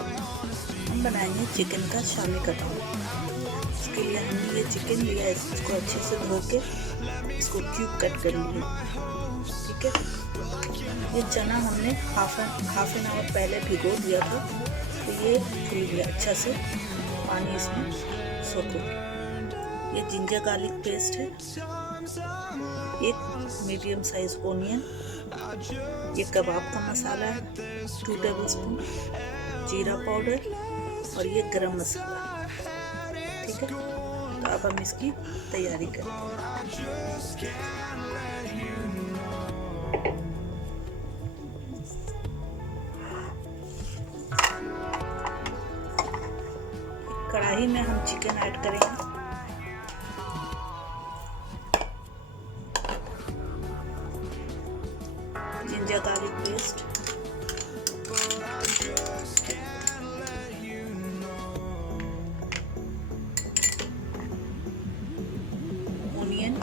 हम बनाएंगे चिकन का शामी कबाब। इसके लिए हमने ये चिकन लिया है, इसको अच्छे से धो के इसको क्यूब कट कर लिए। ठीक है, ये चना हमने हाफ एन आवर पहले भिगो दिया था, तो ये फूल गया अच्छा से, पानी इसमें सोख हो गया। ये जिंजर गार्लिक पेस्ट है, एक मीडियम साइज ओनियन, ये कबाब का मसाला है 2 टेबलस्पून, जीरा पाउडर और ये गरम मसाला। ठीक है, तो अब हम इसकी तैयारी करें। कढ़ाई में हम चिकन ऐड करेंगे। जिंजर गार्लिक पेस्ट, ओनियन,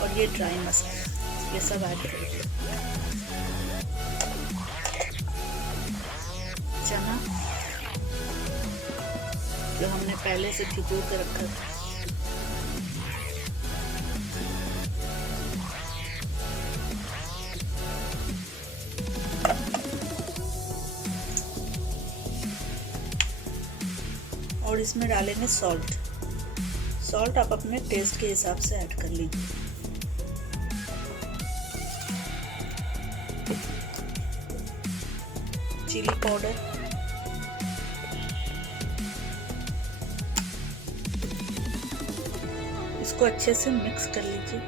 और ये ड्राई मसाला, ये सब ऐड करेंगे। चना जो हमने पहले से भिगो के रखा था, और इसमें डालेंगे सॉल्ट। सॉल्ट आप अपने टेस्ट के हिसाब से ऐड कर लीजिए। चिली पाउडर, इसको अच्छे से मिक्स कर लीजिए।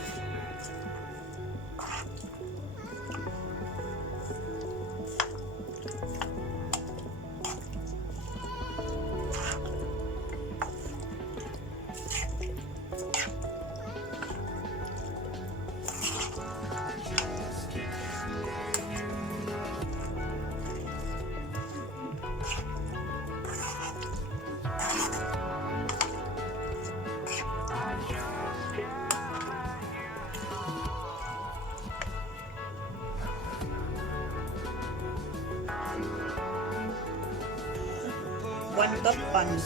वन कप पानी,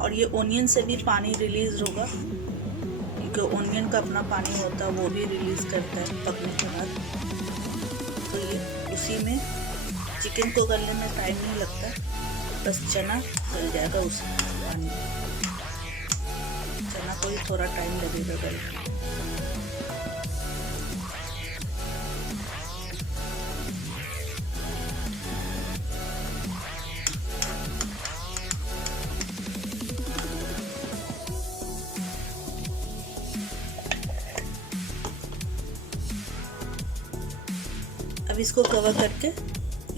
और ये ओनियन से भी पानी रिलीज होगा, क्योंकि ओनियन का अपना पानी होता है, वो भी रिलीज करता है पकने के बाद। तो ये उसी में चिकन को गलने में टाइम नहीं लगता, बस चना गल जाएगा उस पानी में। चना को ही थोड़ा टाइम लगेगा गलने। अब इसको कवर करके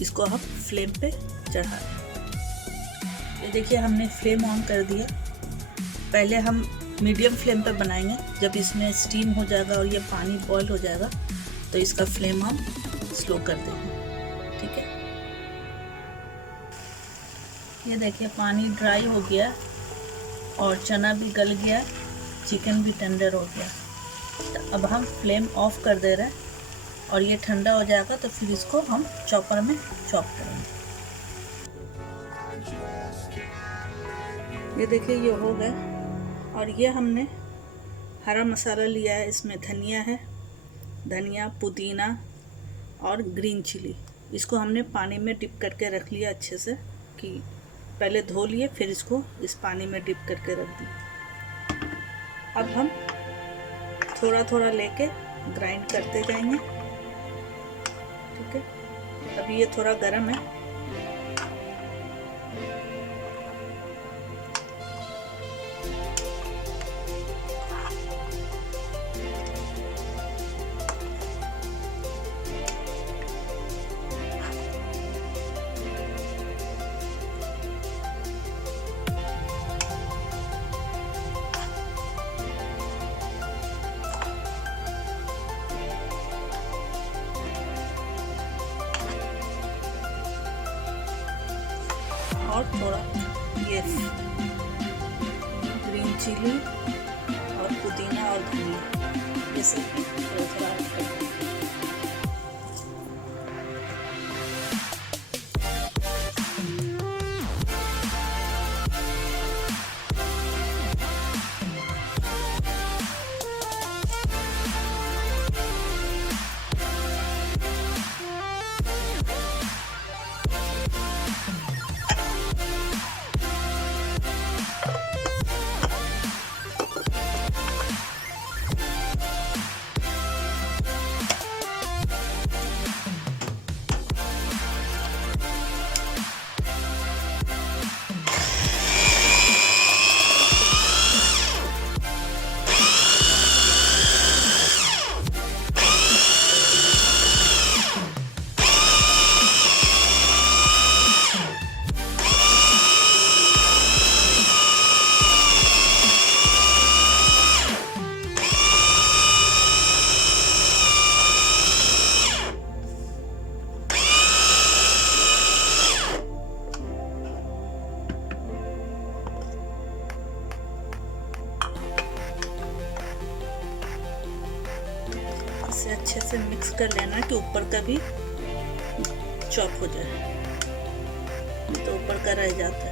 इसको हम फ्लेम पे चढ़ा दें। ये देखिए हमने फ्लेम ऑन कर दिया। पहले हम मीडियम फ्लेम पे बनाएंगे, जब इसमें स्टीम हो जाएगा और ये पानी बॉईल हो जाएगा तो इसका फ्लेम हम स्लो कर देंगे। ठीक है, ये देखिए पानी ड्राई हो गया और चना भी गल गया, चिकन भी टेंडर हो गया। तो अब हम फ्लेम ऑफ कर दे रहे हैं और ये ठंडा हो जाएगा तो फिर इसको हम चॉपर में चॉप करेंगे। ये देखिए ये हो गया, और ये हमने हरा मसाला लिया है, इसमें धनिया है, धनिया, पुदीना और ग्रीन चिली। इसको हमने पानी में डिप करके रख लिया अच्छे से, कि पहले धो लिए फिर इसको इस पानी में डिप करके रख दिया। अब हम थोड़ा थोड़ा लेके ग्राइंड करते जाएंगे। ठीक है, अभी ये थोड़ा गर्म है। और थोड़ा ये ग्रीन चिली पुदीना और धनिया, ये सब थोड़ा थोड़ा ऐड कर दें। इसे अच्छे से मिक्स कर लेना कि ऊपर का भी चॉप हो जाए, नहीं तो ऊपर का रह जाता है।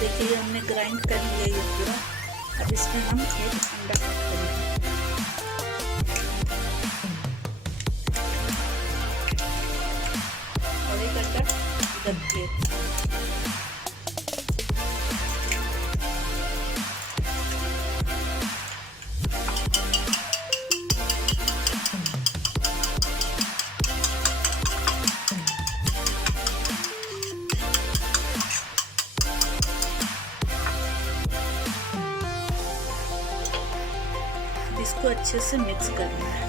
देखिए हमने ग्राइंड कर लिया ये पूरा। अब इसमें हम एक अंडा ऐड करेंगे। और एक अंडा इधर के इसको अच्छे से मिक्स करना है।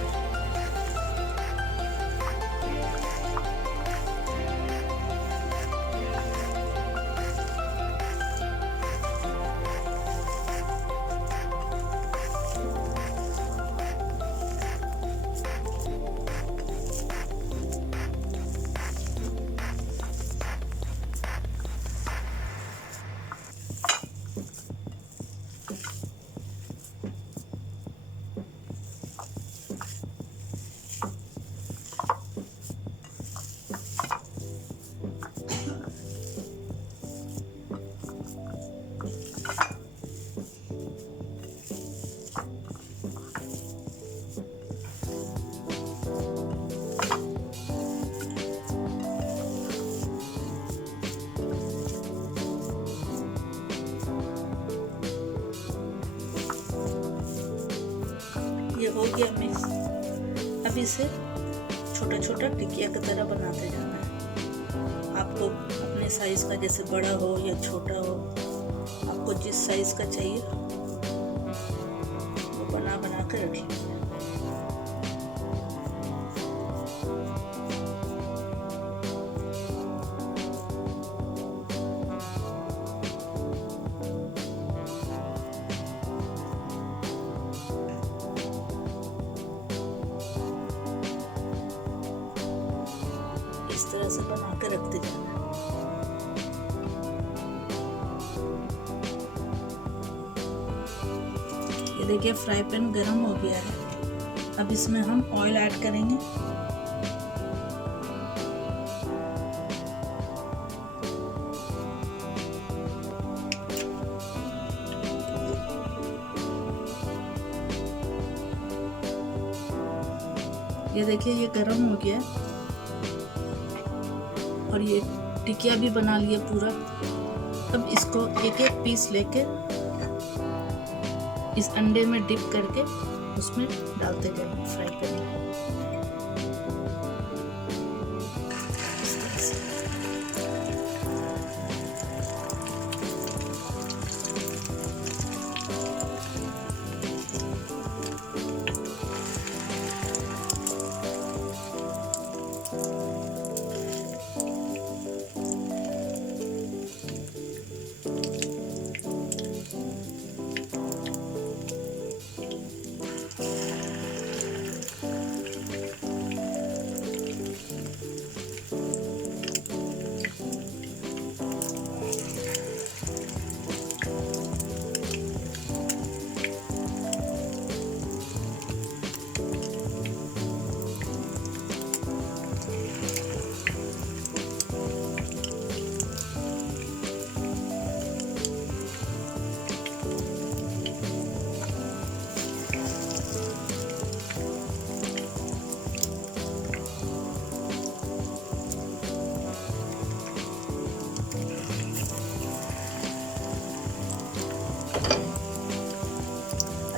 ये हो गया मिक्स। अब इसे छोटा छोटा टिकिया की तरह बनाते जाना है। आपको अपने साइज का, जैसे बड़ा हो या छोटा हो, आपको जिस साइज का चाहिए वो बना बना कर रख लीजिए। इस तरह से बना के रखते जाना। ये देखिए फ्राई पैन गरम हो गया है। अब इसमें हम ऑयल ऐड करेंगे। ये देखिए ये गरम हो गया और ये टिकिया भी बना लिया पूरा। अब इसको एक एक पीस लेके इस अंडे में डिप करके उसमें डालते जाएंगे फ्राई पैन में।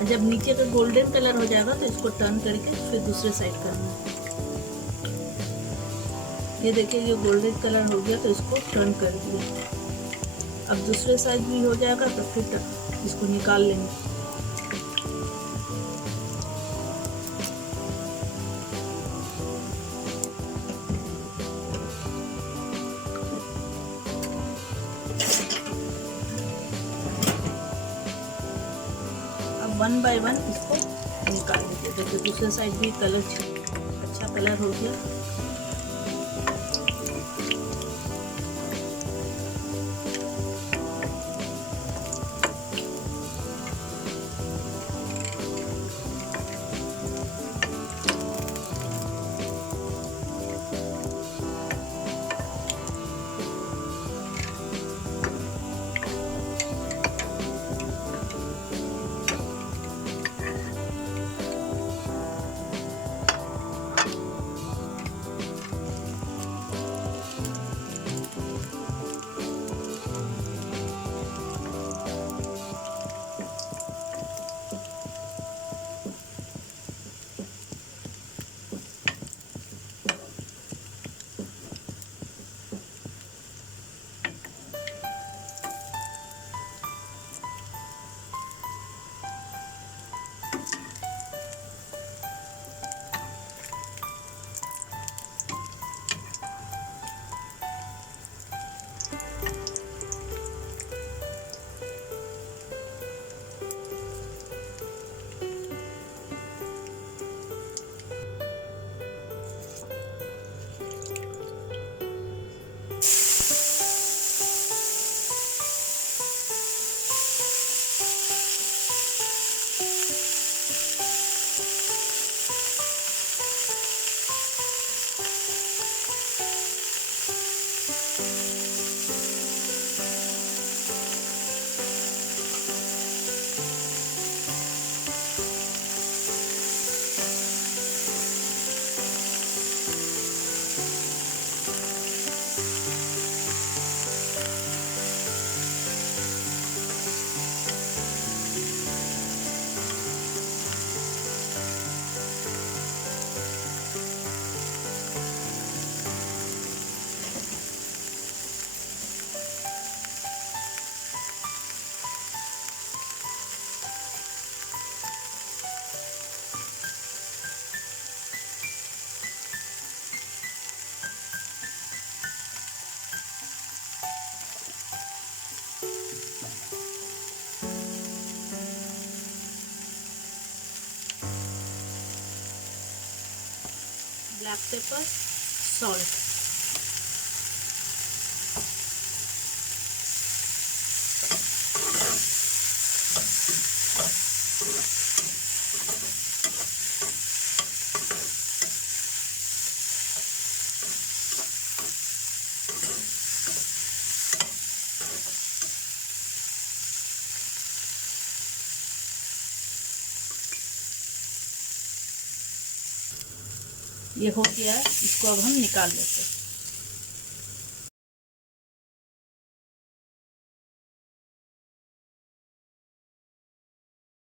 जब नीचे का गोल्डन कलर हो जाएगा तो इसको टर्न करके फिर दूसरे साइड करना है। ये देखिए ये गोल्डन कलर हो गया तो इसको टर्न कर दिया। अब दूसरे साइड भी हो जाएगा तो फिर इसको निकाल लेंगे। वन बाय वन इसको निकाल देते। देखिए दूसरे साइड भी कलर अच्छा कलर हो गया। Black pepper, salt. ये हो गया है, इसको अब हम निकाल लेते हैं।